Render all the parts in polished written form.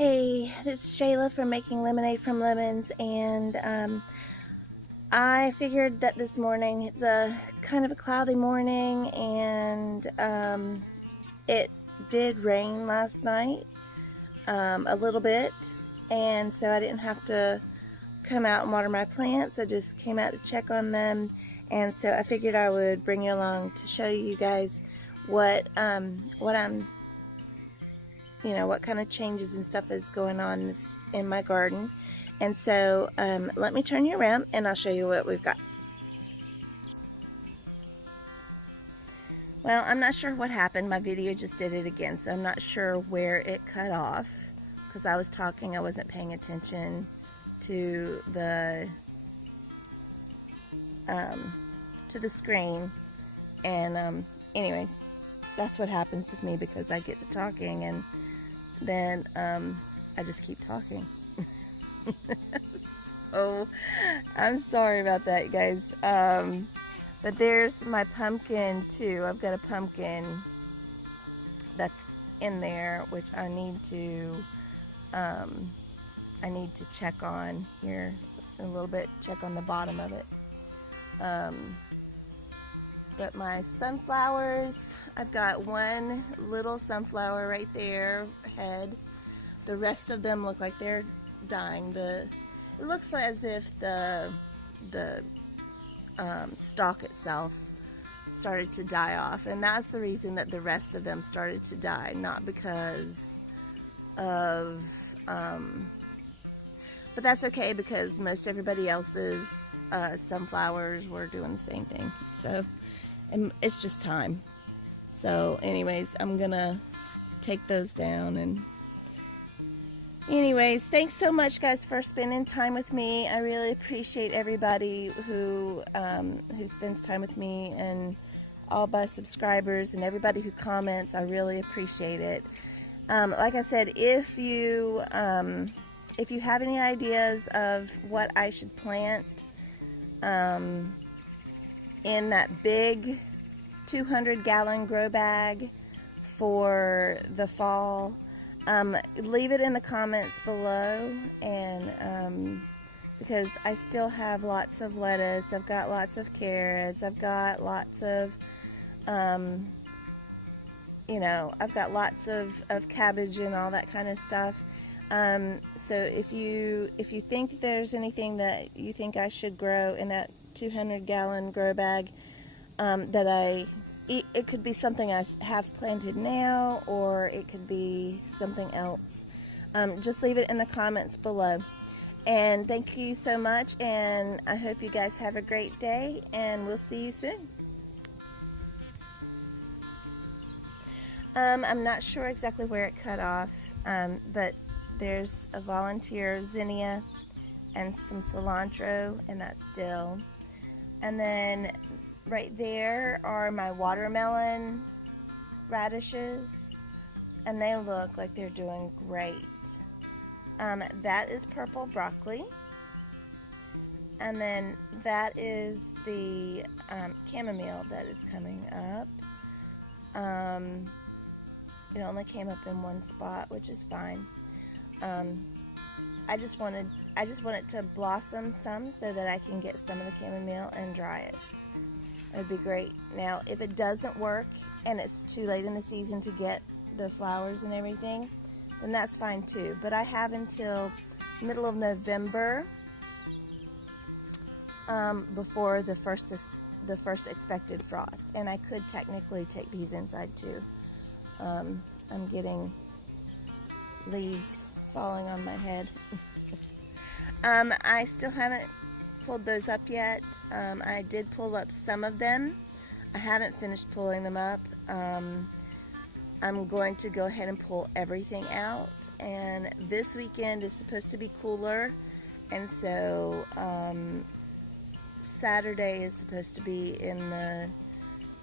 Hey, this is Shayla from Making Lemonade from Lemons, and I figured that this morning, it's a kind of a cloudy morning, and it did rain last night, a little bit, and so I didn't have to come out and water my plants. I just came out to check on them, and so I figured I would bring you along to show you guys what kind of changes and stuff is going on in my garden. And so let me turn you around and I'll show you what we've got. Well, I'm not sure what happened. My video just did it again, so I'm not sure where it cut off because I was talking. I wasn't paying attention to the screen, and anyways, that's what happens with me because I get to talking and then I just keep talking. So I'm sorry about that, you guys. But there's my pumpkin too. I've got a pumpkin that's in there, which I need to check on here in a little bit, check on the bottom of it. But my sunflowers, I've got one little sunflower right there, head. The rest of them look like they're dying. It looks as if the stalk itself started to die off, and that's the reason that the rest of them started to die, not because of, but that's okay because most everybody else's sunflowers were doing the same thing. So and it's just time. So anyways, I'm gonna take those down. And anyways, thanks so much, guys, for spending time with me. I really appreciate everybody who spends time with me, and all my subscribers and everybody who comments. I really appreciate it. Like I said, if you have any ideas of what I should plant in that big 200-gallon grow bag for the fall, leave it in the comments below. And because I still have lots of lettuce, I've got lots of carrots, I've got lots of I've got lots of cabbage and all that kind of stuff. So if you think there's anything that you think I should grow in that 200-gallon grow bag, it could be something I have planted now, or it could be something else. Just leave it in the comments below. And thank you so much, and I hope you guys have a great day, and we'll see you soon. I'm not sure exactly where it cut off, but there's a volunteer zinnia and some cilantro, and that's dill. And then right there are my watermelon radishes, and they look like they're doing great. That is purple broccoli, and then that is the chamomile that is coming up. It only came up in one spot, which is fine. I just want it to blossom some so that I can get some of the chamomile and dry it. It'd be great. Now, if it doesn't work and it's too late in the season to get the flowers and everything, then that's fine too. But I have until middle of November before the first expected frost, and I could technically take these inside too. I'm getting leaves falling on my head. I still haven't pulled those up yet. I did pull up some of them. I haven't finished pulling them up. I'm going to go ahead and pull everything out, and this weekend is supposed to be cooler, and so Saturday is supposed to be in the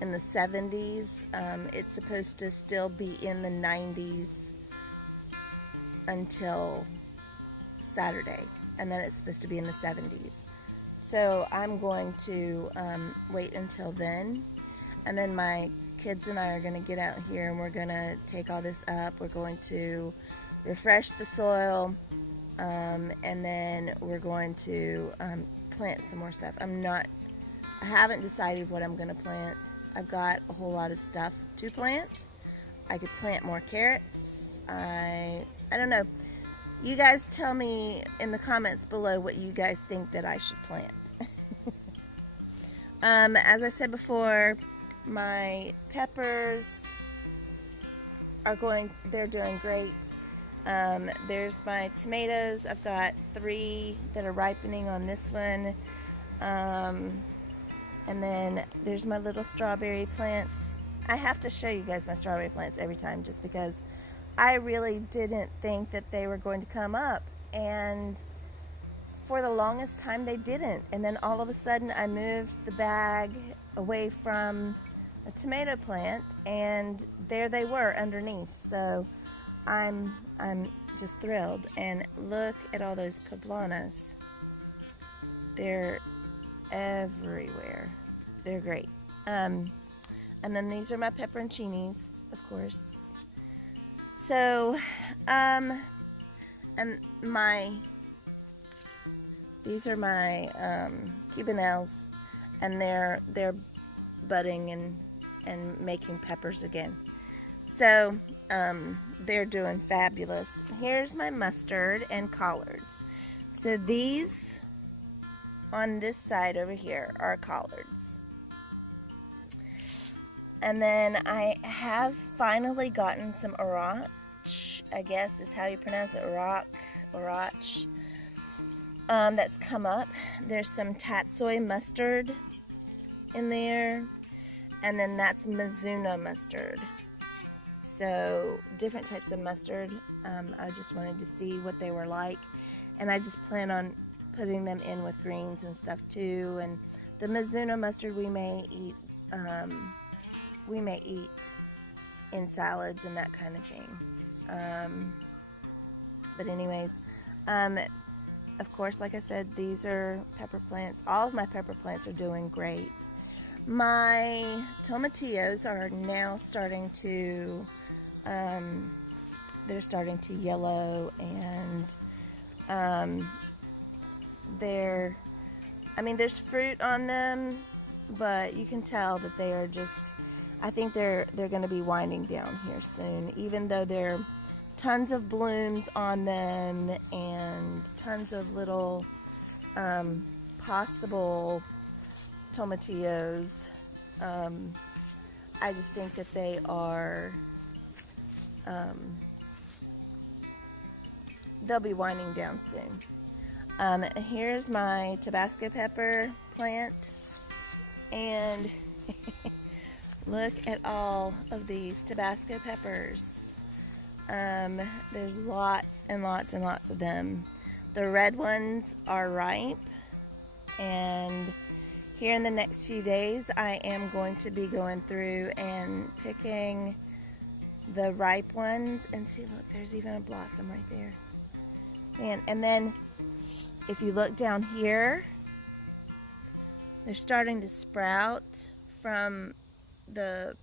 70s. It's supposed to still be in the 90s until Saturday, and then it's supposed to be in the 70s. So I'm going to wait until then, and then my kids and I are going to get out here and we're going to take all this up. We're going to refresh the soil, and then we're going to plant some more stuff. I haven't decided what I'm going to plant. I've got a whole lot of stuff to plant. I could plant more carrots. I don't know. You guys tell me in the comments below what you guys think that I should plant. As I said before, my peppers they're doing great. There's my tomatoes. I've got 3 that are ripening on this one. And then there's my little strawberry plants. I have to show you guys my strawberry plants every time just because I really didn't think that they were going to come up. And for the longest time they didn't. And then all of a sudden I moved the bag away from a tomato plant and there they were underneath. So I'm just thrilled. And look at all those poblanos. They're everywhere. They're great. And then these are my pepperoncinis, of course. So, and these are my cubanelles, and they're budding and making peppers again. So they're doing fabulous. Here's my mustard and collards. So these on this side over here are collards. And then I have finally gotten some orach, I guess is how you pronounce it, orach. That's come up. There's some tatsoi mustard in there, and then that's Mizuno mustard. So different types of mustard. I just wanted to see what they were like, and I just plan on putting them in with greens and stuff too. And the Mizuno mustard we may eat in salads and that kind of thing. But anyways, of course, like I said, these are pepper plants. All of my pepper plants are doing great. My tomatillos are now starting to, they're starting to yellow, and there's fruit on them, but you can tell that they are just, I think they're going to be winding down here soon, even though there are tons of blooms on them and tons of little possible tomatillos. I just think that they are, they'll be winding down soon. Here's my Tabasco pepper plant, and look at all of these Tabasco peppers. There's lots and lots and lots of them. The red ones are ripe, and here in the next few days I am going to be going through and picking the ripe ones. And see, look, there's even a blossom right there. Man, and then if you look down here, they're starting to sprout from the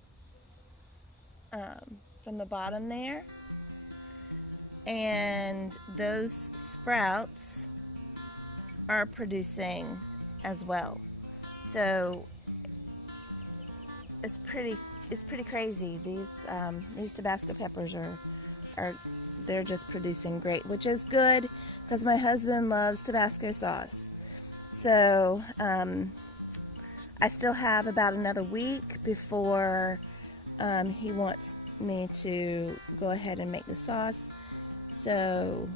bottom there, and those sprouts are producing as well. So it's pretty crazy. These Tabasco peppers they're just producing great, which is good because my husband loves Tabasco sauce. So I still have about another week before he wants me to go ahead and make the sauce. So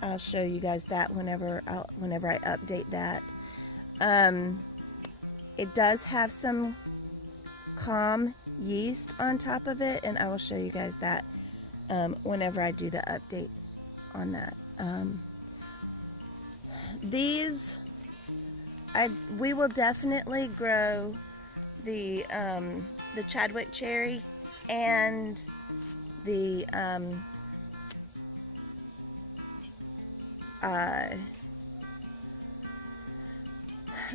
I'll show you guys that whenever I update that. It does have some calm yeast on top of it, and I will show you guys that whenever I do the update on that. We will definitely grow the Chadwick cherry and the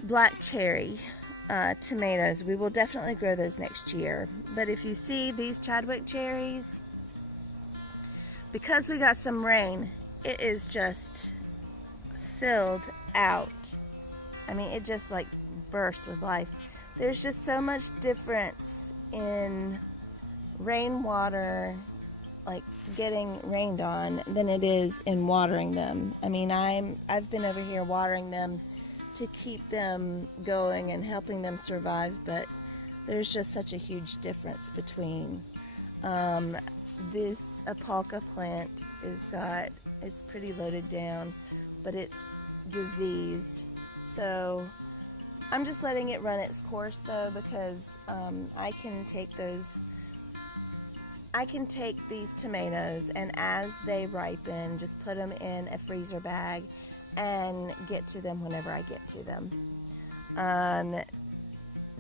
black cherry tomatoes. We will definitely grow those next year. But if you see these Chadwick cherries, because we got some rain, it is just filled out. I mean, it just like bursts with life. There's just so much difference in rainwater, like getting rained on, than it is in watering them. I mean, I've been over here watering them to keep them going and helping them survive, but there's just such a huge difference between this Apalka plant it's pretty loaded down, but it's diseased. So I'm just letting it run its course though, because I can take these tomatoes, and as they ripen, just put them in a freezer bag and get to them whenever I get to them.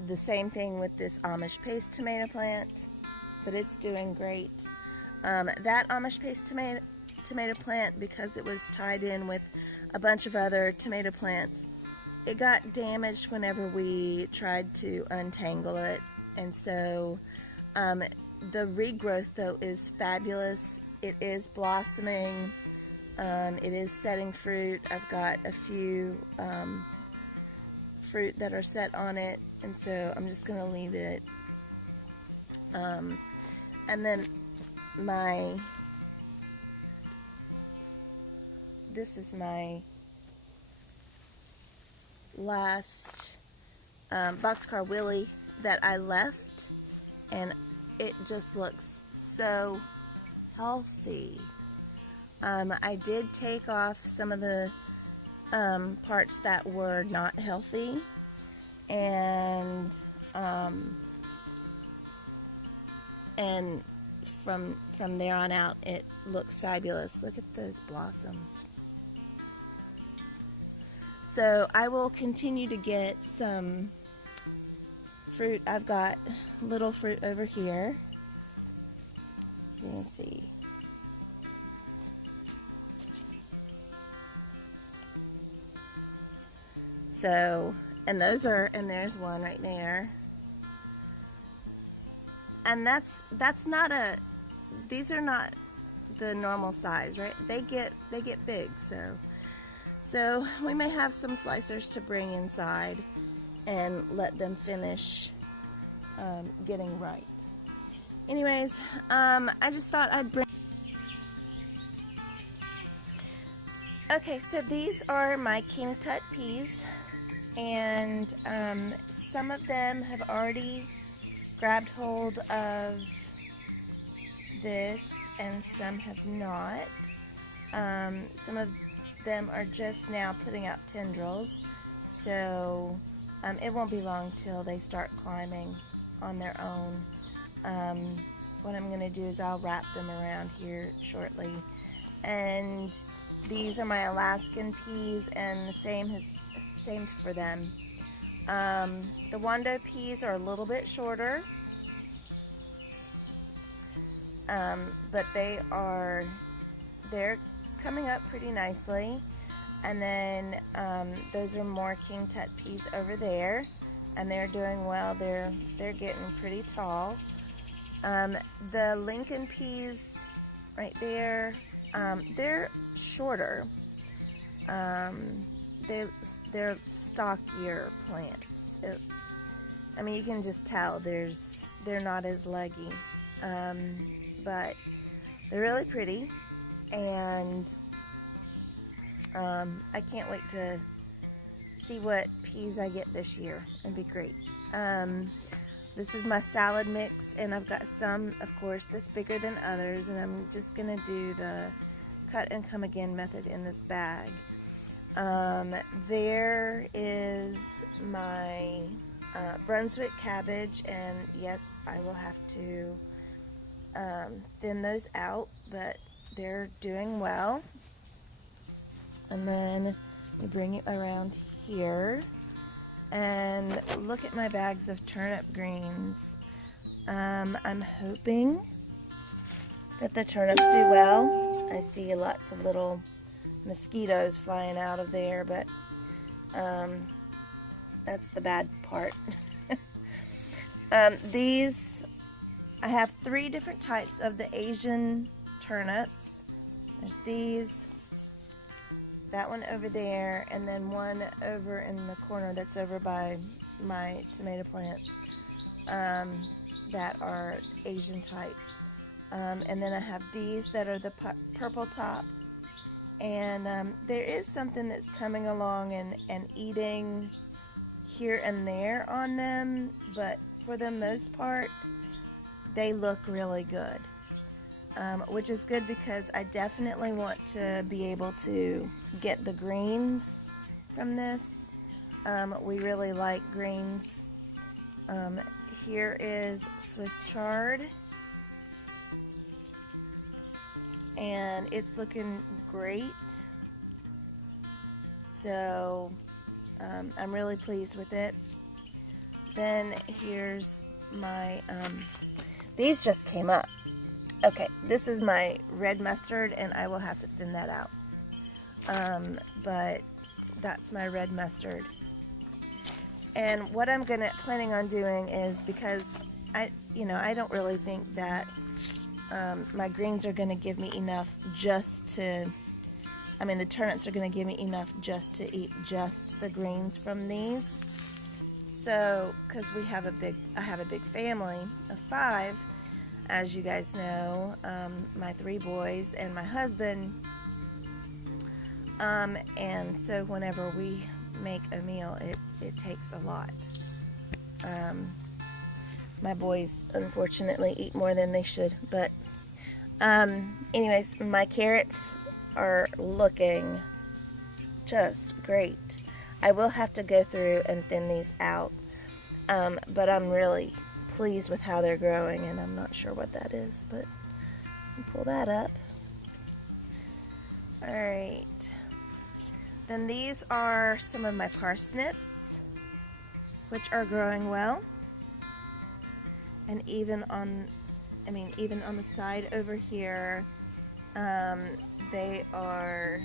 The same thing with this Amish paste tomato plant, but it's doing great. That Amish paste tomato plant, because it was tied in with a bunch of other tomato plants, it got damaged whenever we tried to untangle it, and so the regrowth though is fabulous. It is blossoming. It is setting fruit. I've got a few fruit that are set on it, and so I'm just going to leave it. And then this is my last boxcar willy that I left, and it just looks so healthy. I did take off some of the parts that were not healthy, and from there on out, it looks fabulous. Look at those blossoms. So I will continue to get some fruit. I've got little fruit over here. You can see. So, and there's one right there. And these are not the normal size, right? They get big, so we may have some slicers to bring inside and let them finish getting ripe. Anyways, I just thought I'd bring... Okay, so these are my King Tut peas, and some of them have already grabbed hold of this and some have not. Some of them are just now putting out tendrils, so it won't be long till they start climbing on their own. What I'm going to do is I'll wrap them around here shortly. And these are my Alaskan peas, and the same for them. The Wando peas are a little bit shorter, but they're coming up pretty nicely. And then those are more King Tut peas over there, and they're doing well. They're getting pretty tall. The Lincoln peas right there, they're shorter. They're stockier plants. I mean, you can just tell they're not as leggy, but they're really pretty, and I can't wait to see what peas I get this year. It'd be great. This is my salad mix, and I've got some, of course, that's bigger than others, and I'm just going to do the cut and come again method in this bag. There is my Brunswick cabbage, and yes, I will have to thin those out, but they're doing well. And then we bring it around here, and look at my bags of turnip greens. I'm hoping that the turnips do well. I see lots of little mosquitoes flying out of there, but that's the bad part. I have 3 different types of the Asian turnips. There's these, that one over there, and then one over in the corner that's over by my tomato plants that are Asian type. And then I have these that are the purple top. And there is something that's coming along and eating here and there on them, but for the most part, they look really good. Which is good because I definitely want to be able to get the greens from this. We really like greens. Here is Swiss chard, and it's looking great. So I'm really pleased with it. Then here's my, these just came up. Okay, this is my red mustard, and I will have to thin that out. But that's my red mustard. And what I'm planning on doing is, because I don't really think that my greens are gonna give me enough just to, the turnips are gonna give me enough just to eat just the greens from these. So, because I have a big family of 5. As you guys know, my 3 boys and my husband, and so whenever we make a meal, it takes a lot. My boys unfortunately eat more than they should, but anyways, my carrots are looking just great. I will have to go through and thin these out, but I'm really pleased with how they're growing, and I'm not sure what that is, but I'll pull that up. Alright, then these are some of my parsnips, which are growing well, and even on the side over here, they are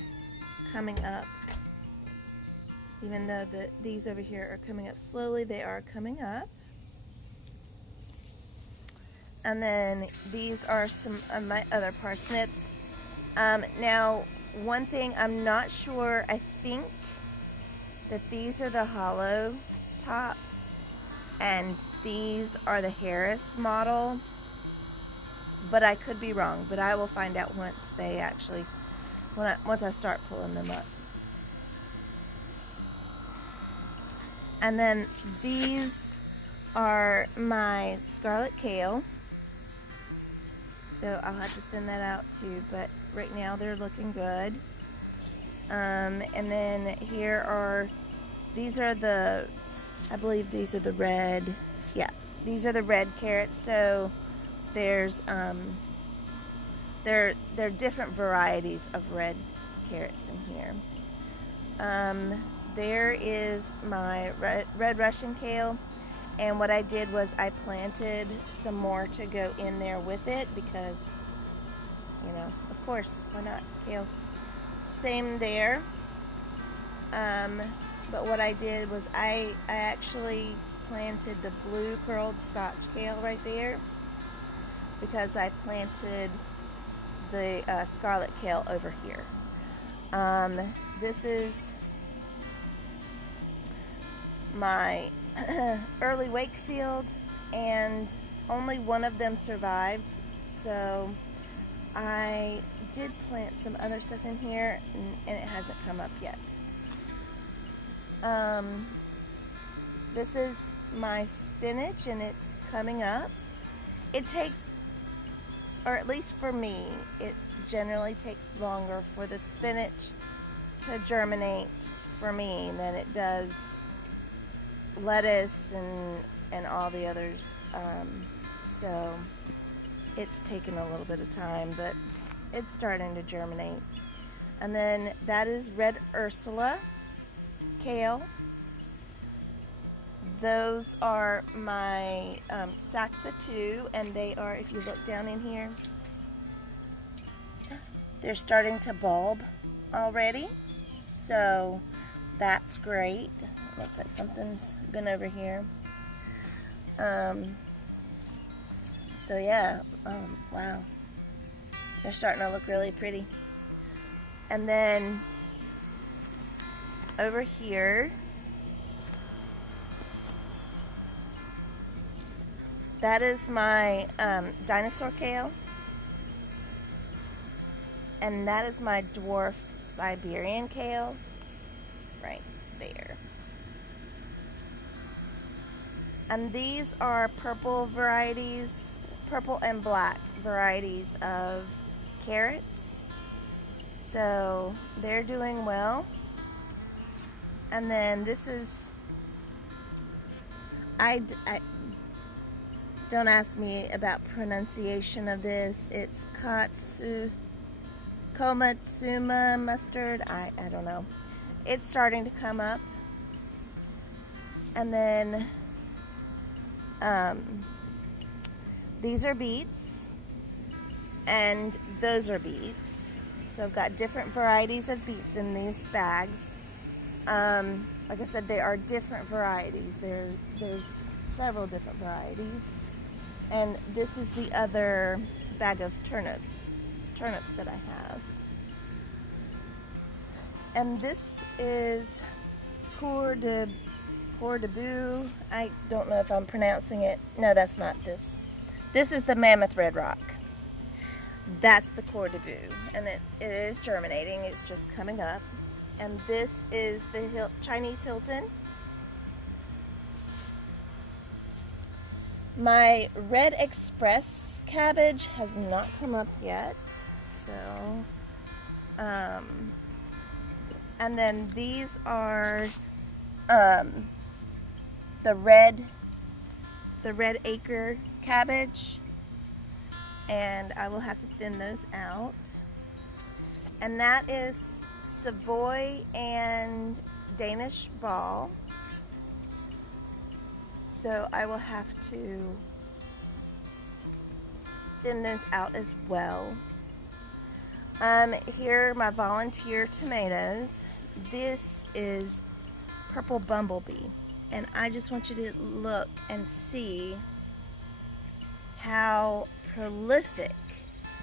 coming up. Even though these over here are coming up slowly, they are coming up. And then these are some of my other parsnips. Now, one thing I'm not sure, I think that these are the hollow top, and these are the Harris model, but I could be wrong, but I will find out once they actually, once I start pulling them up. And then these are my scarlet kale. So I'll have to thin that out too, but right now they're looking good. And then here are, these are the, I believe these are the red, yeah, these are the red carrots. So there's, there are different varieties of red carrots in here. There is my red Russian kale. And what I did was I planted some more to go in there with it because, of course, why not? Kale. Same there. But what I did was I actually planted the blue curled Scotch kale right there because I planted the scarlet kale over here. This is my early Wakefield, and only one of them survived, so I did plant some other stuff in here, and it hasn't come up yet. This is my spinach, and it's coming up. It takes, or at least for me, it generally takes longer for the spinach to germinate for me than it does lettuce and all the others, so it's taken a little bit of time, but it's starting to germinate. And then that is red Ursula kale. Those are my Saxa 2, and they are, if you look down in here, they're starting to bulb already, so that's great. Looks like something's been over here. So yeah, wow, they're starting to look really pretty. And then over here, that is my dinosaur kale. And that is my dwarf Siberian kale right there. And these are purple varieties, purple and black varieties of carrots. So they're doing well. And then this is, I don't ask me about pronunciation of this. It's Komatsuma mustard. I don't know. It's starting to come up. And then these are beets, and those are beets. So I've got different varieties of beets in these bags. Like I said, they are different varieties. There's several different varieties. And this is the other bag of turnips that I have. And this is Cour de Boue. I don't know if I'm pronouncing it. No, that's not this. This is the Mammoth Red Rock. That's the Cour de Boue. And it is germinating. It's just coming up. And this is the Chinese Hilton. My Red Express cabbage has not come up yet. So, and then these are the red acre cabbage, and I will have to thin those out. And that is Savoy and Danish ball. So I will have to thin those out as well. Here are my volunteer tomatoes. This is Purple Bumblebee. And I just want you to look and see how prolific